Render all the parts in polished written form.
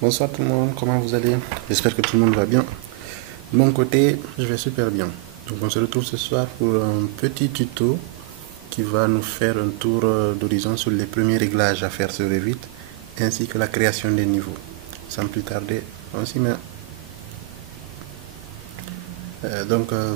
Bonsoir tout le monde, comment vous allez? J'espère que tout le monde va bien. De mon côté, je vais super bien. Donc on se retrouve ce soir pour un petit tuto qui va nous faire un tour d'horizon sur les premiers réglages à faire sur Revit ainsi que la création des niveaux. Sans plus tarder, on s'y met.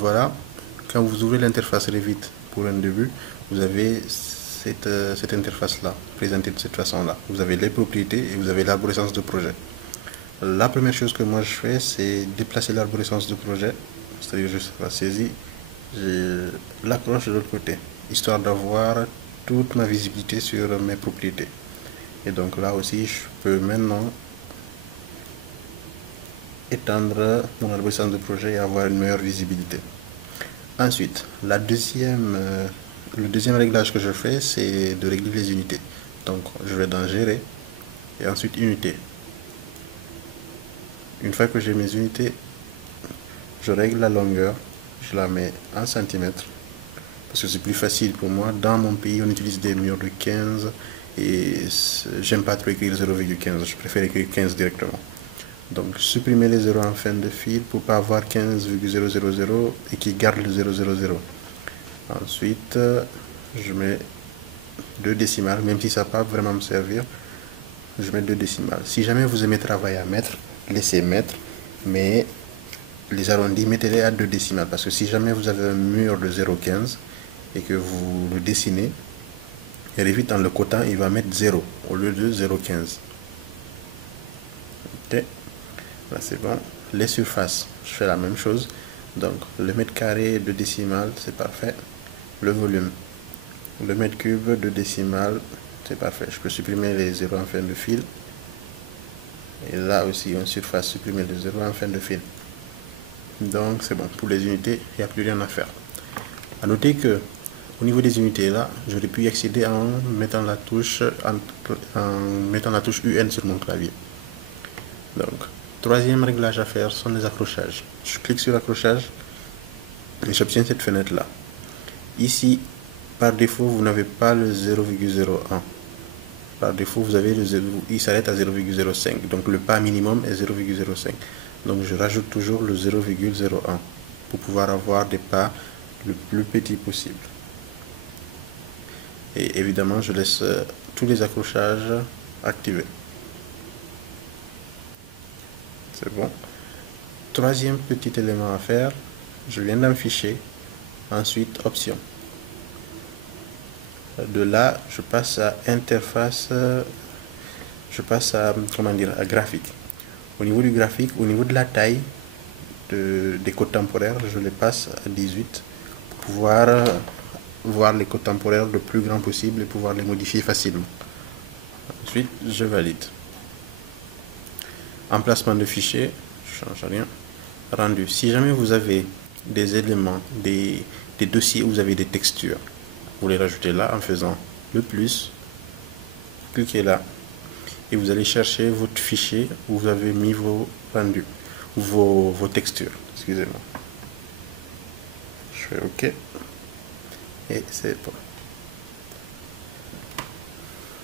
Voilà, quand vous ouvrez l'interface Revit pour un début, vous avez cette interface-là, présentée de cette façon-là. Vous avez les propriétés et vous avez l'arborescence de projet. La première chose que moi je fais, c'est déplacer l'arborescence de projet, c'est-à-dire je la saisis, je l'approche de l'autre côté, histoire d'avoir toute ma visibilité sur mes propriétés. Et donc là aussi, je peux maintenant étendre mon arborescence de projet et avoir une meilleure visibilité. Ensuite, le deuxième réglage que je fais, c'est de régler les unités. Donc, je vais dans Gérer et ensuite Unités. Une fois que j'ai mes unités, je règle la longueur, je la mets en centimètres parce que c'est plus facile pour moi. Dans mon pays, on utilise des murs de 15 et j'aime pas trop écrire 0,15, je préfère écrire 15 directement. Donc, supprimer les zéros en fin de fil pour pas avoir 15,000 et qui garde le 000. Ensuite, je mets 2 décimales, même si ça ne va pas vraiment me servir, je mets 2 décimales. Si jamais vous aimez travailler à mètre, laissez mètre, mais les arrondis, mettez-les à 2 décimales, parce que si jamais vous avez un mur de 0,15 et que vous le dessinez, Revit dans le cotant, il va mettre 0 au lieu de 0,15. Ok, là c'est bon. Les surfaces, je fais la même chose. Donc le mètre carré, 2 décimales, c'est parfait. Le volume, le mètre cube, 2 décimales, c'est parfait. Je peux supprimer les zéros en fin de fil. Et là aussi, une surface, supprimer les zéros en fin de fil. Donc c'est bon, pour les unités, il n'y a plus rien à faire. A noter que au niveau des unités là, j'aurais pu y accéder en mettant la touche UN sur mon clavier. Donc, troisième réglage à faire sont les accrochages. Je clique sur accrochage et j'obtiens cette fenêtre là. Ici, par défaut, vous n'avez pas le 0,01. Par défaut, vous avez il s'arrête à 0,05. Donc le pas minimum est 0,05. Donc je rajoute toujours le 0,01 pour pouvoir avoir des pas le plus petit possible. Et évidemment, je laisse tous les accrochages activés. C'est bon. Troisième petit élément à faire, je viens d'un fichier, ensuite option. De là, je passe à interface, à graphique. Au niveau du graphique, au niveau de la taille des codes temporaires, je les passe à 18 pour pouvoir voir les codes temporaires le plus grand possible et pouvoir les modifier facilement. Ensuite, je valide. Emplacement de fichier, je ne change rien. Rendu. Si jamais vous avez des éléments, des dossiers où vous avez des textures, vous les rajoutez là en faisant le plus, cliquez là et vous allez chercher votre fichier où vous avez mis vos rendus, vos textures, excusez-moi. Je fais OK et c'est bon.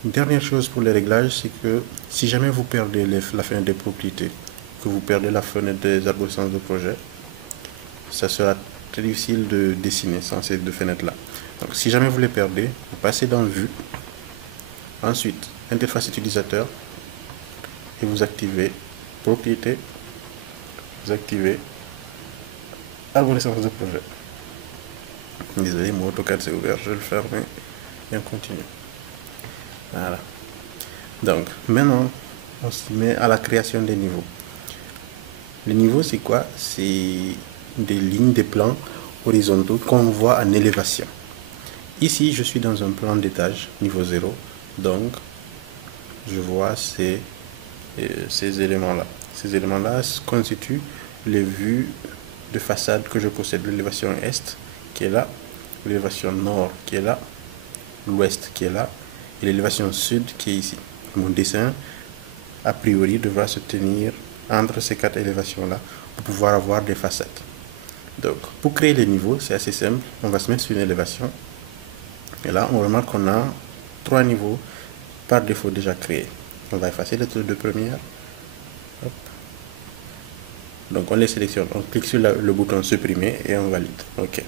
Dernière chose pour les réglages, c'est que si jamais vous perdez la fenêtre des propriétés, que vous perdez la fenêtre des arborescences de projet, ça sera très difficile de dessiner sans ces deux fenêtres là. Donc si jamais vous les perdez, vous passez dans Vue, ensuite interface utilisateur et vous activez propriété, vous activez arborescence de projet. Désolé, mon AutoCAD c'est ouvert, je vais le fermer et on continue. Voilà. Donc maintenant on se met à la création des niveaux. Les niveaux c'est quoi? C'est des lignes, des plans horizontaux qu'on voit en élévation. Ici je suis dans un plan d'étage niveau 0, donc je vois ces éléments là. Ces éléments là constituent les vues de façade que je possède. L'élévation est qui est là, l'élévation nord qui est là, l'ouest qui est là et l'élévation sud qui est ici. Mon dessin a priori devra se tenir entre ces 4 élévations là pour pouvoir avoir des façades. Donc pour créer les niveaux c'est assez simple, on va se mettre sur une élévation et là on remarque qu'on a 3 niveaux par défaut déjà créés. On va effacer les deux premières Hop. Donc on les sélectionne, on clique sur le bouton supprimer et on valide. Ok.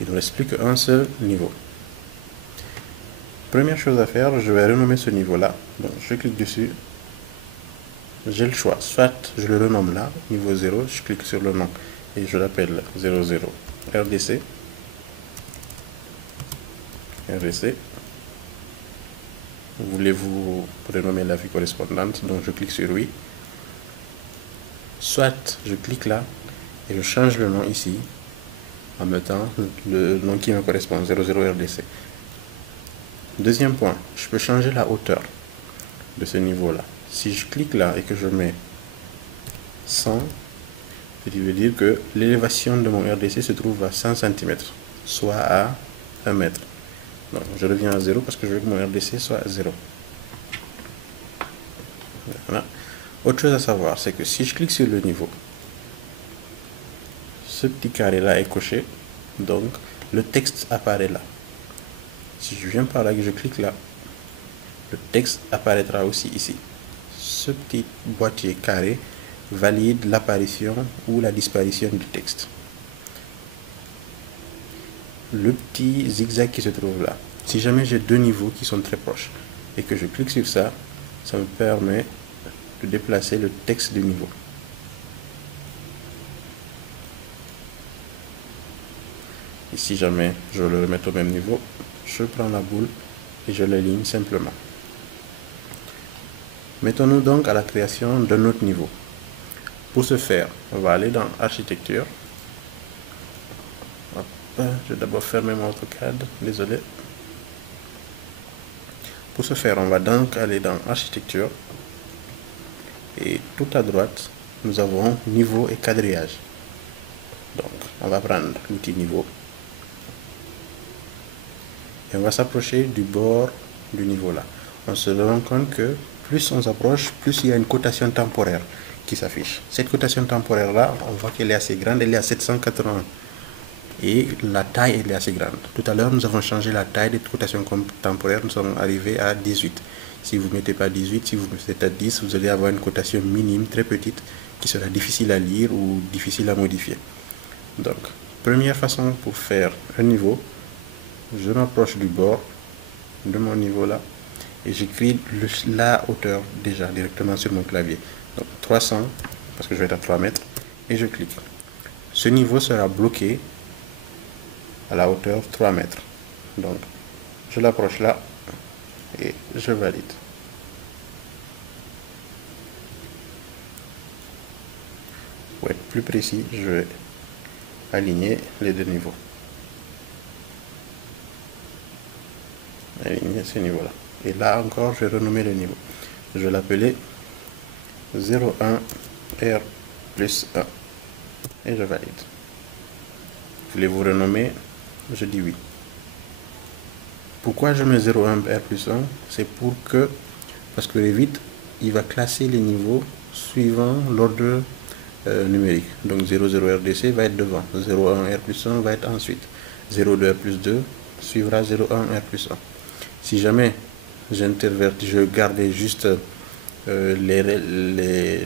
Il ne reste plus qu'un seul niveau. Première chose à faire, je vais renommer ce niveau-là. Donc je clique dessus. J'ai le choix, soit je le renomme là, niveau 0, je clique sur le nom et je l'appelle 00 RDC. RDC. Voulez-vous renommer la vie correspondante? Donc je clique sur oui. Soit je clique là et je change le nom ici en mettant le nom qui me correspond, 00 RDC. Deuxième point, je peux changer la hauteur de ce niveau-là. Si je clique là et que je mets 100, ce qui veut dire que l'élévation de mon RDC se trouve à 100 cm, soit à 1 mètre. Donc je reviens à 0 parce que je veux que mon RDC soit à 0. Voilà. Autre chose à savoir, c'est que si je clique sur le niveau, ce petit carré là est coché, donc le texte apparaît là. Si je viens par là et que je clique là, le texte apparaîtra aussi ici. Ce petit boîtier carré valide l'apparition ou la disparition du texte. Le petit zigzag qui se trouve là, si jamais j'ai deux niveaux qui sont très proches et que je clique sur ça, ça me permet de déplacer le texte du niveau. Et si jamais je veux le remettre au même niveau, je prends la boule et je l'aligne simplement. Mettons-nous donc à la création d'un autre niveau. Pour ce faire, on va aller dans Architecture. Hop, je vais d'abord fermer mon AutoCAD, désolé. Pour ce faire, on va donc aller dans Architecture. Et tout à droite, nous avons Niveau et quadrillage. Donc, on va prendre l'outil Niveau. Et on va s'approcher du bord du niveau là. On se rend compte que plus on s'approche, plus il y a une cotation temporaire qui s'affiche. Cette cotation temporaire là, on voit qu'elle est assez grande, elle est à 780. Et la taille, elle est assez grande. Tout à l'heure, nous avons changé la taille des cotations temporaires, nous sommes arrivés à 18. Si vous ne mettez pas 18, si vous mettez à 10, vous allez avoir une cotation minime, très petite, qui sera difficile à lire ou difficile à modifier. Donc, première façon pour faire un niveau, je m'approche du bord de mon niveau là et j'écris la hauteur déjà directement sur mon clavier. Donc 300 parce que je vais être à 3 mètres et je clique. Ce niveau sera bloqué à la hauteur 3 mètres. Donc je l'approche là et je valide. Pour être plus précis, je vais aligner les deux niveaux. Aligner ce niveau là. Et là encore, je vais renommer le niveau. Je vais l'appeler 01 R plus 1. Et je valide. Voulez-vous renommer? Je dis oui. Pourquoi je mets 01 R plus 1? C'est parce que Revit, il va classer les niveaux suivant l'ordre numérique. Donc 00 RDC va être devant. 01 R plus 1 va être ensuite. 02 R plus 2 suivra 01 R plus 1. Si jamais je gardais juste les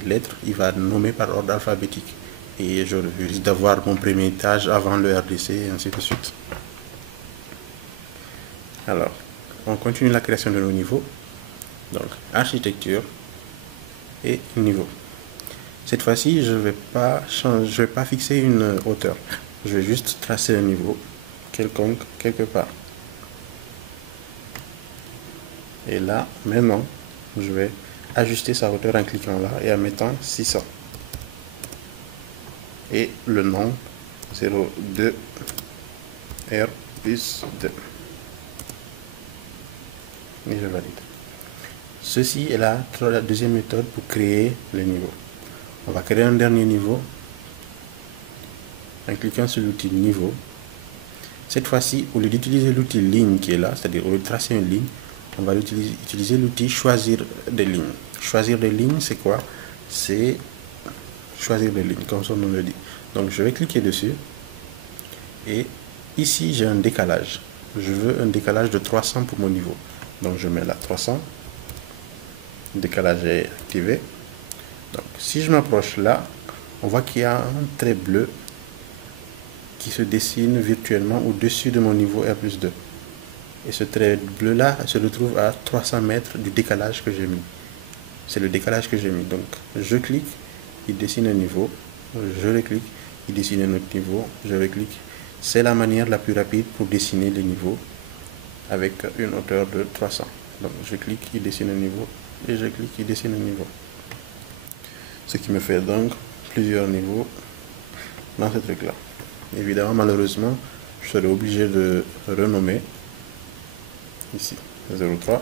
lettres, il va nommer par ordre alphabétique. Et je risque d'avoir mon premier étage avant le RDC et ainsi de suite. Alors, on continue la création de nos niveaux. Donc, architecture et niveau. Cette fois-ci, je vais pas fixer une hauteur. Je vais juste tracer un niveau quelconque quelque part. Et là, maintenant, je vais ajuster sa hauteur en cliquant là et en mettant 600. Et le nom 02 R plus 2. Et je valide. Ceci est la deuxième méthode pour créer le niveau. On va créer un dernier niveau en cliquant sur l'outil niveau. Cette fois-ci, au lieu d'utiliser l'outil ligne qui est là, c'est-à-dire au lieu de tracer une ligne, on va utiliser l'outil choisir des lignes. Choisir des lignes, c'est quoi? C'est choisir des lignes, comme son nom le dit. Donc je vais cliquer dessus. Et ici, j'ai un décalage. Je veux un décalage de 300 pour mon niveau. Donc, je mets là 300. Le décalage est activé. Donc, si je m'approche là, on voit qu'il y a un trait bleu qui se dessine virtuellement au-dessus de mon niveau R+2. Et ce trait bleu là se retrouve à 300 mètres du décalage que j'ai mis. C'est le décalage que j'ai mis. Donc, je clique, il dessine un niveau, je reclique, il dessine un autre niveau, je reclique. C'est la manière la plus rapide pour dessiner les niveaux avec une hauteur de 300. Donc, je clique, il dessine un niveau, et je clique, il dessine un niveau. Ce qui me fait donc plusieurs niveaux dans ce truc-là. Évidemment, malheureusement, je serai obligé de renommer ici 03.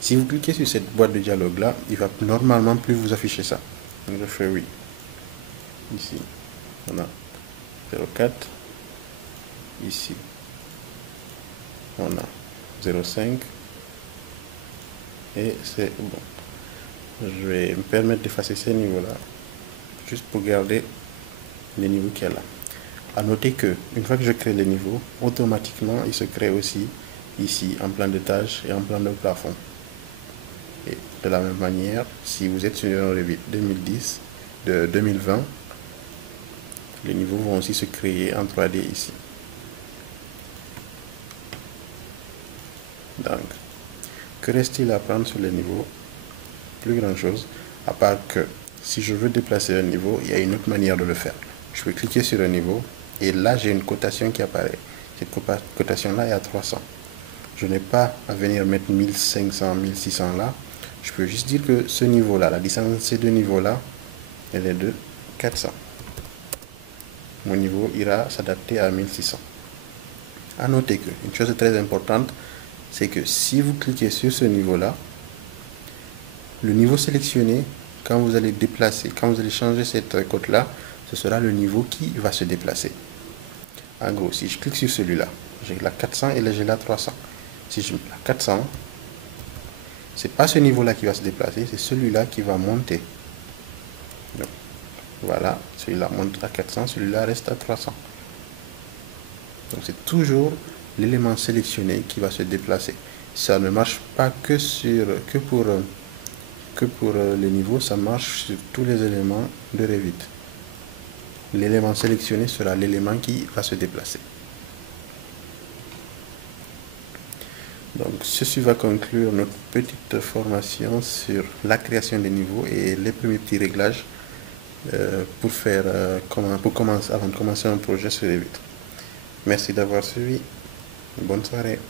Si vous cliquez sur cette boîte de dialogue là, il va normalement plus vous afficher ça. Donc je fais oui. Ici, on a 04. Ici, on a 05. Et c'est bon. Je vais me permettre d'effacer ces niveaux-là, juste pour garder les niveaux qu'il y a là. À noter que une fois que je crée les niveaux, automatiquement, il se crée aussi ici en plan de tâche et en plan de plafond. Et de la même manière, si vous êtes sur un Revit 2010, de 2020, les niveaux vont aussi se créer en 3D ici. Donc, que reste-t-il à apprendre sur les niveaux? Plus grand chose, à part que si je veux déplacer un niveau, il y a une autre manière de le faire. Je peux cliquer sur un niveau et là j'ai une cotation qui apparaît. Cette cotation là est à 300. Je n'ai pas à venir mettre 1500, 1600 là. Je peux juste dire que ce niveau là, la distance de ces deux niveaux là, elle est de 400. Mon niveau ira s'adapter à 1600. À noter qu'une chose très importante, c'est que si vous cliquez sur ce niveau là, le niveau sélectionné, quand vous allez déplacer, quand vous allez changer cette cote là, ce sera le niveau qui va se déplacer. En gros, si je clique sur celui-là, j'ai la 400 et là j'ai la 300. Si je mets la 400, c'est pas ce niveau-là qui va se déplacer, c'est celui-là qui va monter. Donc, voilà, celui-là monte à 400, celui-là reste à 300. Donc c'est toujours l'élément sélectionné qui va se déplacer. Ça ne marche pas que pour les niveaux, ça marche sur tous les éléments de Revit. L'élément sélectionné sera l'élément qui va se déplacer. Donc ceci va conclure notre petite formation sur la création des niveaux et les premiers petits réglages avant de commencer un projet sur Revit. Merci d'avoir suivi. Bonne soirée.